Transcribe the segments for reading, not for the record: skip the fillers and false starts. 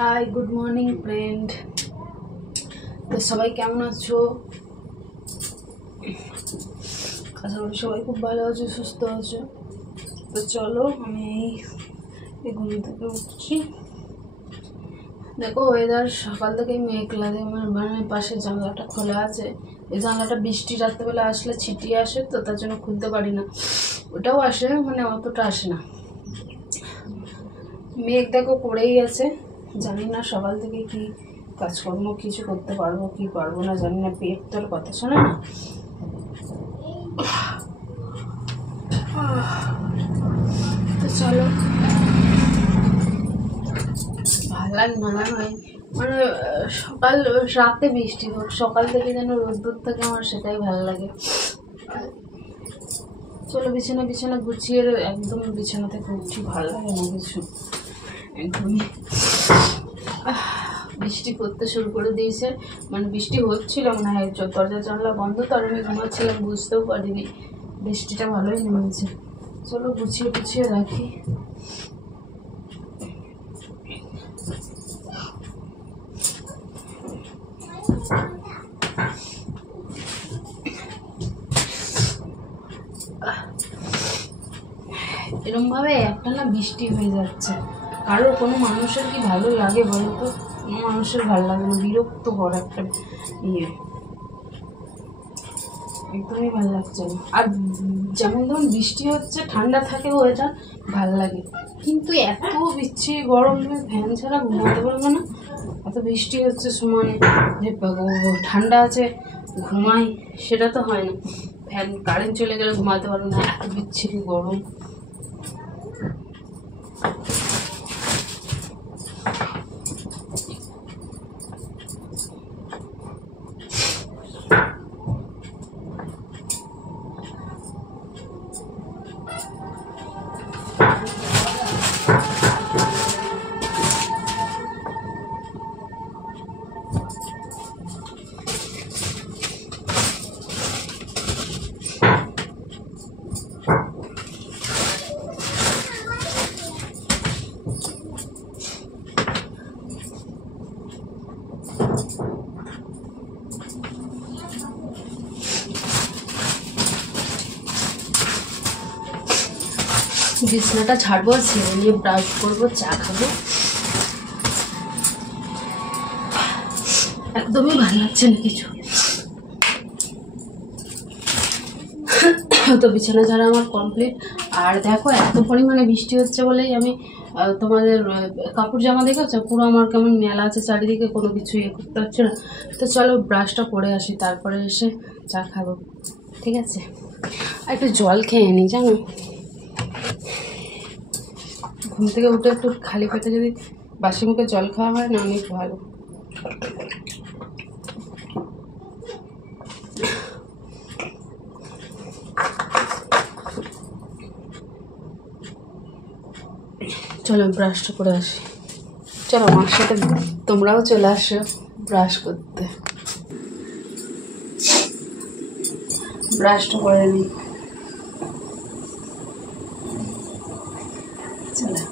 High, good morning friend. তো সবাই কেমন আছো? আশা করি সবাই খুব ভালো আছো, সুস্থ আছো। তো চলো, আমি এই ঘুম থেকে উঠছি। দেখো, ওয়েদার সকাল থেকেই মেঘলা, মানে পাশে জানলাটা খোলা আছে। এই জানলাটা বৃষ্টি রাত্রেবেলা আসলে ছিটিয়ে আসে, তো তার জন্য খুলতে পারি না। ওটাও আসে, মানে অতটা আসে না। মেঘ দেখো পড়েই আছে। জানি না সকাল থেকে কি কাজকর্ম কিছু করতে পারবো কি পারবো না, জানি না। পেট তোর কথা শোনে না। তো চলো, ভালো লাগে না নয়, মানে সকাল রাতে বৃষ্টি হোক, সকাল থেকে যেন রোদ্দুর থাকে, আমার সেটাই ভালো লাগে। চলো, বিছানা গুছিয়ে একদম বিছানা থেকে উঠছি, ভালো লাগে না কিছু একদমই। বৃষ্টি পড়তে শুরু করে দিয়েছে, মানে বৃষ্টি হচ্ছিল মনে হয়, দরজা জানলা বন্ধ, তো আমি ঘুমাচ্ছিলাম, বুঝতেও পারিনি। বৃষ্টিটা ভালোই নেমেছে। চলো গুছিয়ে রাখি। এরকম ভাবে একটা না বৃষ্টি হয়ে যাচ্ছে, কারোর কোনো মানুষের কি ভালো লাগে বলো তো? কোনো মানুষের ভালো লাগে না, বিরক্তকর একটা ইয়ে, একদমই ভালো লাগছে না। আর যেমন ধরুন বৃষ্টি হচ্ছে, ঠান্ডা থাকে ওয়েদার, ভালো লাগে, কিন্তু এত বিচ্ছিরি গরম, তুমি ফ্যান ছাড়া ঘুমাতে পারবে না। এত বৃষ্টি হচ্ছে সমানে যে ঠান্ডা আছে ঘুমাই, সেটা তো হয় না। ফ্যান কারেন্ট চলে গেলে ঘুমাতে পারবে না, এত বিচ্ছিরি গরম। বিছনাটা ছাড়বো, ছেড়ে নিয়ে ব্রাশ করবো, চা খাবো। একদমই ভালো লাগছে না কিছু। তো বিছানা ঝাড়া আমার কমপ্লিট। আর দেখো, এত পরিমাণে বৃষ্টি হচ্ছে বলেই আমি তোমাদের কাপড় জামা দেখেছো, পুরো আমার কেমন মেলা আছে চারিদিকে, কোনো কিছু ইয়ে করতে হচ্ছে না। তো চলো ব্রাশটা করে আসি, তারপরে এসে চা খাবো, ঠিক আছে? আর একটু জল খেয়ে নিই, জানো, ঘুম থেকে উঠে একটু খালি পেটে যদি বাসি মুখে জল খাওয়া হয় না, অনেক ভালো। চলো ব্রাশটা করে আসি। চলো আমার সাথে তোমরাও চলে আসো ব্রাশ করতে। ব্রাশটা করে নিই, চলো।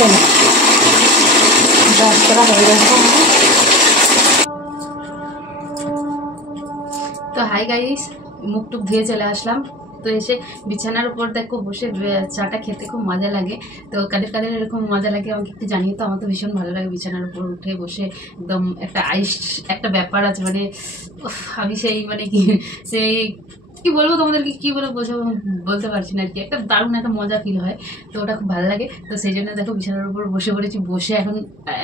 চলো ব্রাশ করা হয়ে গেছে। তো হাই গাইস, মুখ টুক ধুয়ে চলে আসলাম। তো এসে বিছানার উপর দেখো বসে চাটা খেতে খুব মজা লাগে। তো কাদের কাদের এরকম মজা লাগে আমাকে একটু জানিয়ে। তো আমার তো ভীষণ ভালো লাগে বিছানার উপর উঠে বসে, একদম একটা আইস একটা ব্যাপার আছে, মানে আমি সেই মানে কি সেই কি বলবো তোমাদেরকে, কি বলে বোঝাবো বলতে পারছি না আর কি। একটা দারুণ একটা মজা ফিল হয়, তো ওটা খুব ভালো লাগে। তো সেই জন্য দেখো বিছানার উপর বসে পড়েছি, বসে এখন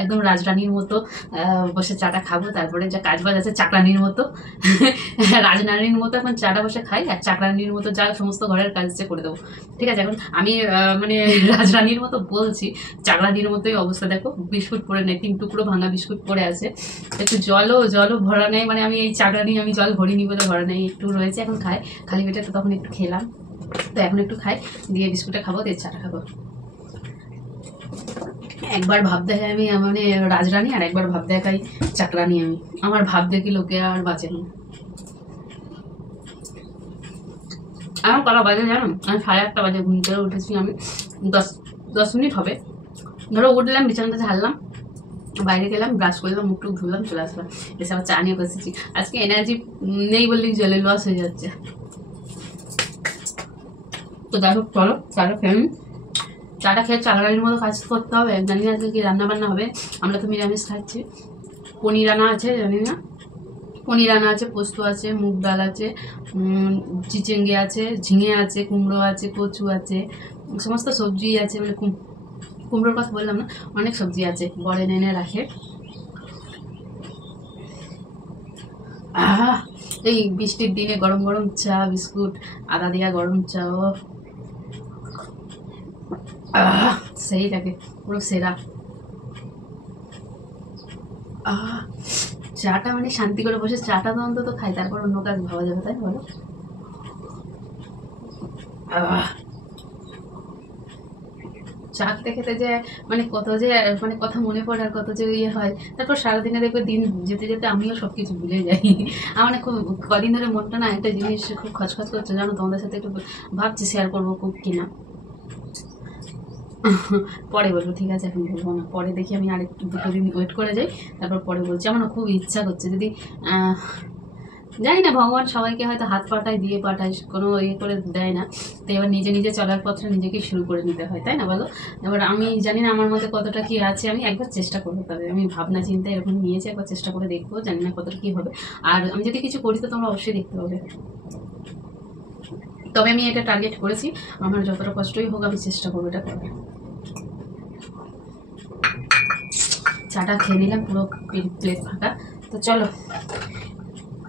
একদম রাজরানীর মতো বসে চাটা খাবো। তারপরে যা কাজ বাজ আছে চাকরানির মতো রাজরানীর মতো এখন চাটা বসে খাই, আর চাকরানির মতো যা সমস্ত ঘরের কাজ আছে করে দেবো। ঠিক আছে, এখন আমি মানে রাজরানীর মতো বলছি, চাকরানির মতোই অবস্থা। দেখো বিস্কুট পরে নেই, 3 টুকরো ভাঙা বিস্কুট পরে আছে, একটু জলও ভরা নেই, মানে আমি এই চাকরানি আমি জল ভরিনি বলে ভরা নেই, একটু রয়েছে। এখন খাই খালি পেটে, তো তখন একটু খেলাম, তো এখন একটু খাই, দিয়ে বিস্কুটটা খাবো, দিয়ে চাটা খাবো। একবার ভাব দেখাই আমি মানে রাজরানী, আর একবার ভাব দেখাই চাকরানি আমি। আমার ভাব দেখি লোকে আর বাঁচে না। আমার কটা বাজে জানো? আমি 1:30 বাজে ঘুম থেকে উঠেছি। আমি 10 মিনিট হবে ধরো উঠলাম, বিছানাটা ঝাড়লাম, বাইরে গেলাম, ব্রাশ করলাম, মুখ টুক ধুলাম, চলে আসলাম। এসে আবার চা নিয়ে বসেছি। আজকে এনার্জি নেই বললেই জলে লস হয়ে যাচ্ছে। তো দেখো চলো চাটা খেয়ে, চাটা খেয়ে চাকরানির মতো কাজ করতে হবে। জানি না আজকে কি রান্না বান্না হবে, আমরা তো নিরামিষ খাচ্ছি। পনির আনা আছে, জানি না, পনির আনা আছে, পোস্ত আছে, মুগ ডাল আছে, চিচিঙ্গে আছে, ঝিঙে আছে, কুমড়ো আছে, কচু আছে, সমস্ত সবজি আছে। মানে কুমড়োর কথা বললাম না, অনেক সবজি আছে, বড় এনে রাখে। এই বৃষ্টির দিনে গরম গরম চা, বিস্কুট, আদা দিয়া গরম চা, সেই লাগে পুরো সেরা। চাটা মানে শান্তি করে বসে চাটা তো অন্তত খাই, তারপর অন্য কাজ ভাবা যাবে, তাই বলো? চা খেতে খেতে যে মানে কত যে মানে কথা মনে পড়ে, আর কত যে ইয়ে হয়। তারপর সারাদিনে দেখবে দিন যেতে যেতে আমিও সবকিছু ভুলে যাই। আমার খুব কদিন ধরে মনটা না একটা জিনিস খুব খচখচ করছে, জানো, তোমাদের সাথে একটু ভাবছি শেয়ার করবো খুব কিনা। পরে বলবো, ঠিক আছে, এখন বলবো না, পরে দেখি আমি আরেকটু 2 দিন ওয়েট করে যাই, তারপর পরে বলছি। আমার খুব ইচ্ছা করছে, যদি জানি না ভগবান সবাইকে হয়তো হাত পাঠায়, দিয়ে পাঠায়, কোনো ইয়ে করে দেয় না। তো এবার নিজে নিজে চলার পথটা নিজেকে শুরু করে নিতে হয়, তাই না বলো? এবার আমি জানি না আমার মধ্যে কতটা কি আছে, আমি একবার চেষ্টা করবো। তবে আমি ভাবনা চিন্তা এরকম নিয়েছি, একবার চেষ্টা করে দেখবো, জানি না কতটা কি হবে। আর আমি যদি কিছু করি তো তোমরা অবশ্যই দেখতে পাবে। তবে আমি এটা টার্গেট করেছি, আমার যতটা কষ্টই হোক আমি চেষ্টা করবো এটা করার। চাটা খেয়ে নিলাম, পুরো প্লেট ফাঁকা। তো চলো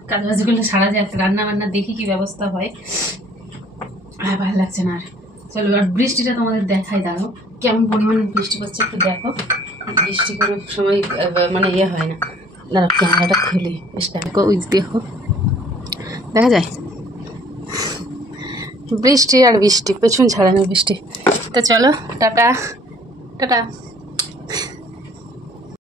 কাজ বাজগুলো সারা যায়, রান্না বান্না দেখি কি ব্যবস্থা হয়। ভালো লাগছে না আর, চলো। আর বৃষ্টিটা তোমাদের দেখাই, দাঁড়ো কেমন পরিমাণে বৃষ্টি পড়ছে, একটু দেখো। বৃষ্টি কোনো সময় মানে ইয়ে হয় না। দাঁড়ো ক্যামেরাটা খুলি, দেখো ওই দেখো, দেখা যায় বৃষ্টি আর বৃষ্টি, পেছন ছাড়ানো বৃষ্টি। তো চলো টাটা টাটা।